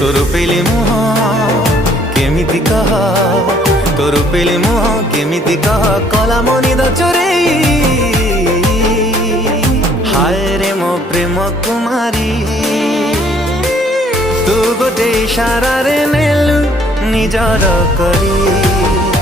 तोर पेली मुह केमिति कह तोर पेली मुह केमिति कह कला मो निद चोरेई हाय रे मो प्रेम कुमारी तू गोटे इशारा रे नेलु निजर करी।